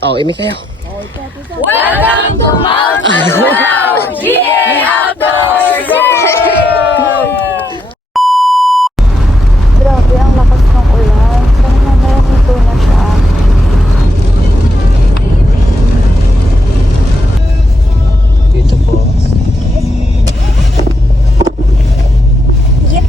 Oh, imi kayo. Welcome to Mountain Wow! GA Outdoors! Grabe, ang lakas ng ulan. Sana mamaya nito na siya. Dito po. Yep.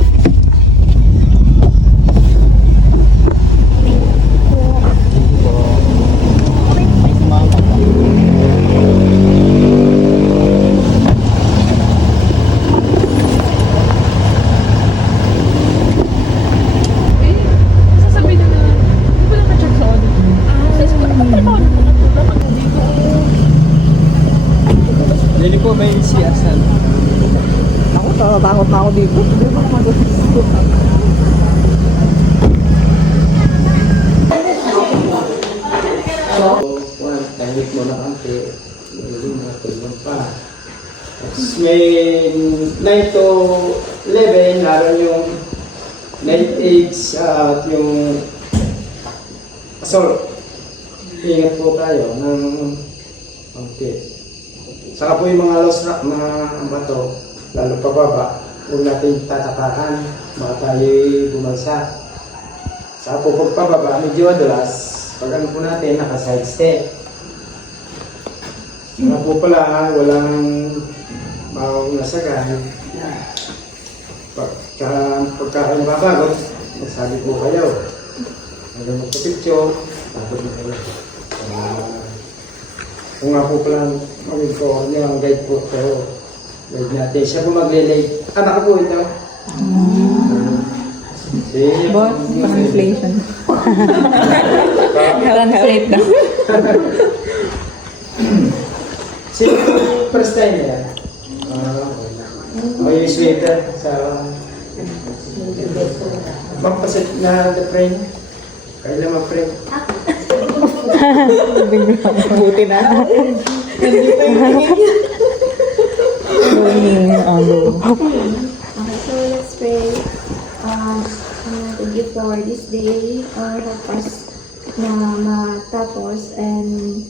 Dili po may CR saan? Ako, tatakot na ako dito. Hindi mo naman dito. Tahimik mo na kante. Magaling na tulong pa. Tapos may 9 to 11, naroon yung night age at yung assault. Ingat po tayo ng konti. Saka po yung mga lost rock na bato, lalo pababa, huwag natin tatapakan, baka tayo bumalsa. Saka po pagpababa, medyo adulas, pag ano po natin, naka-side step. Saka po pala, walang maungasagan. Pagka mababagot, magsabi po kayo. Hanggang magpapicture, tapos na kayo. Kung nga po palang maging ko, niya ang guide po pero guide natin. Siya po maglilay. Anak ko po ito. Bot, translation. Translate na. Sino yung first time niya? May sweater sa magpasit na the friend. Kailan mag-friend? Buti na. Okay, so let's pray. Thank you for this day. Help us na matapos and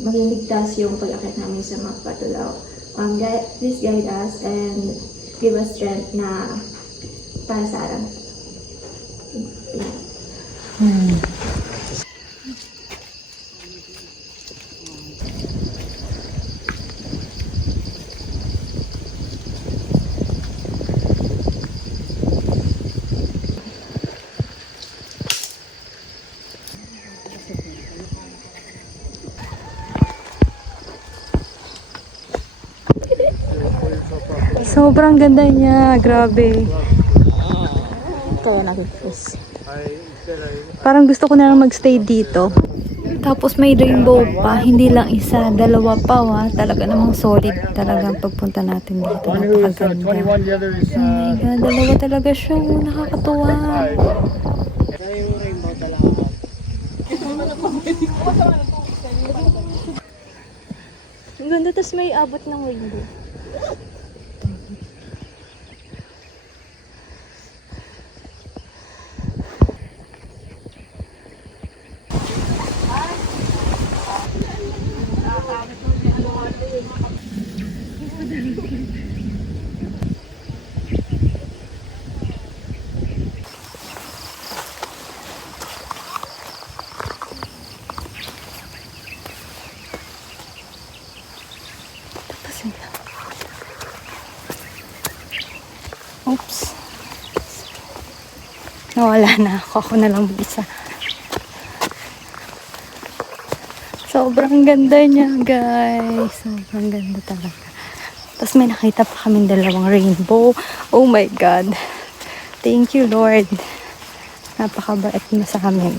magligtas yung pag-akit namin sa mga patulaw. Please guide us and give us strength na para sa alam. Sobrang ganda niya. Grabe. Kaya nakikis. Parang gusto ko na lang magstay dito. Tapos may rainbow pa. Hindi lang isa, dalawa pa. Talaga namang solid talagang pagpunta natin dito. Napakaganda. Oh my God, dalawa talaga siya. Nakakatuwa. Ang ganda, tas may abot ng rainbow. Oops. Nawala na ako. Ako na lang mag-isa. Sobrang ganda niya, guys. Sobrang ganda talaga. Tapos may nakita pa kaming dalawang rainbow. Oh my God. Thank you, Lord. Napakabait mo sa amin.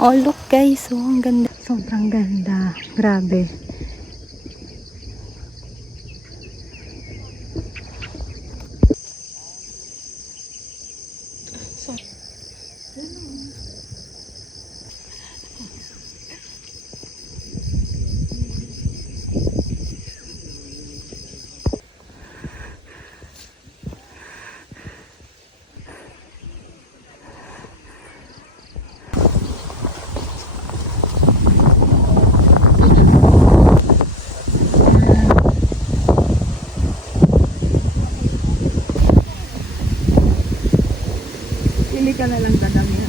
Oh, look guys. Oh, ang ganda. Sobrang ganda. Grabe. Pili ka na lang dadamihan.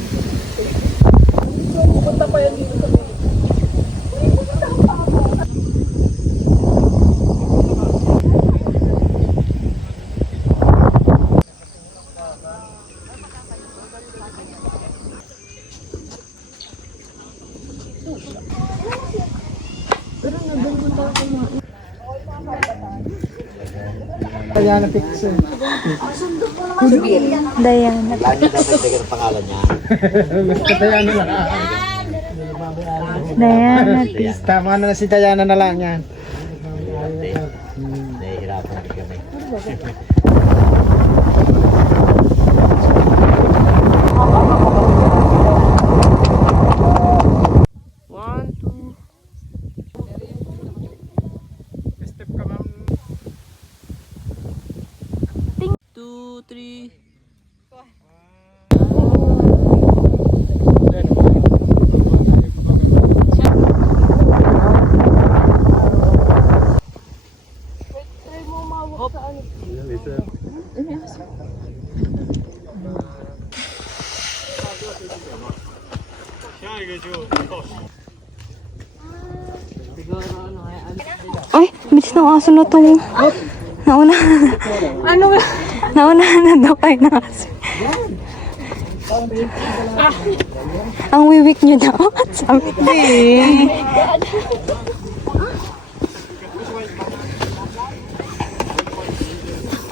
Kaya na fix eh. Diana. Basta Diana na lang. Diana. Tama na si Diana na lang yan. Nahihirapan din kami. Step ka ma'am. 2, 3. Ay, bilis ng aso na to. Nauna. Ano? Naunahan na daw kayo ng aso. Ang wiwik nyo daw. Sabi.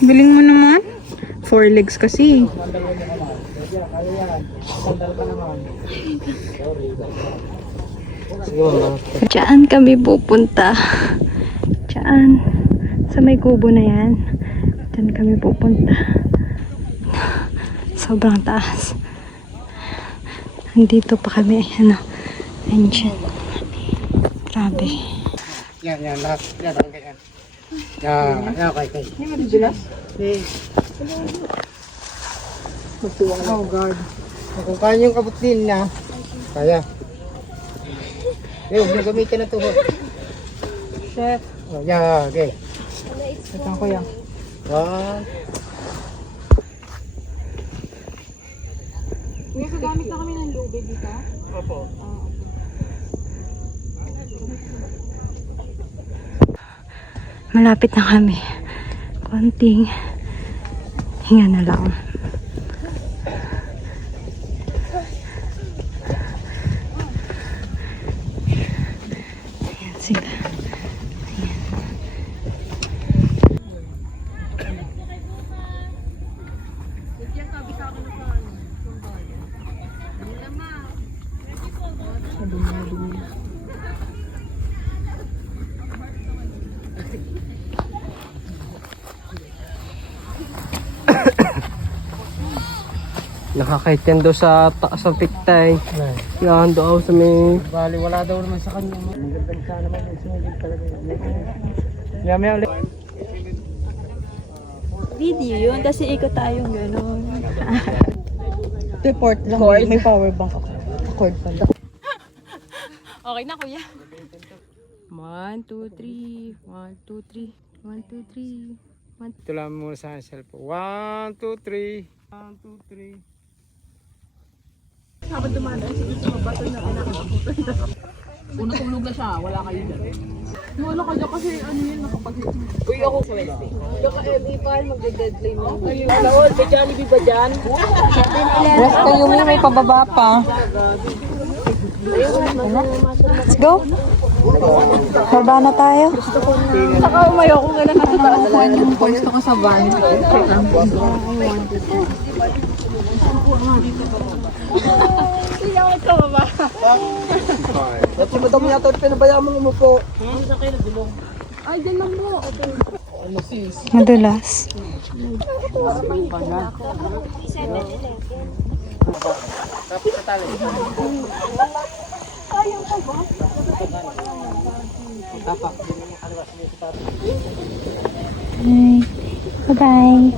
Biling mo naman. 4 legs kasi. Diyan kami pupunta. Diyan. Sa may kubo na yan. Diyan kami pupunta. Sobrang taas. Andito pa kami. Ano? Andyan. Grabe. Yan, lahat. Yan, okay yan. Yan, okay. Hindi mo dilas? Oh God. Kung kaya yung kabut din na, kaya. Huwag na gamitin na tuhod. Chef. Oh, yeah, okay. Saan ko yan? One. May gagamit na kami ng lube dito. Opo. Malapit na kami. Konting hinga na lang. Ayan sila. Nakakaitin daw sa taas ng piktay. Yan daw sa may... Bali, wala daw naman sa kanya. Magandang sana naman. Sumugod talaga. May ulit. Video yun, kasi ikot tayong gano'n. Report lang. Cord? May power bank ako. Cord pala. Okay na, kuya. 1, 2, 3. 1, 2, 3. 1, 2, 3. Ito lang muna sa cellphone. 1, 2, 3. 1, 2, 3. Unang-ulog na siya, wala kayo dyan. Wala kayo kasi ano yun, nakapag... Uy, ako sa Wednesday. Kaka-every file, magde-deadline lang. Ayun, wala, may Jollibee ba dyan? Yes, kayo may pababa pa. Let's go. Baba na tayo. Saka umayo ko nga lang nasa taas. Gusto ko sa van. Siya ka ba? Kasi madami yata pinabayaan mong umupo. Ay, dyan lang mo. Madulas. Bye. Bye-bye.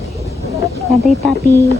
Bye-bye, papi.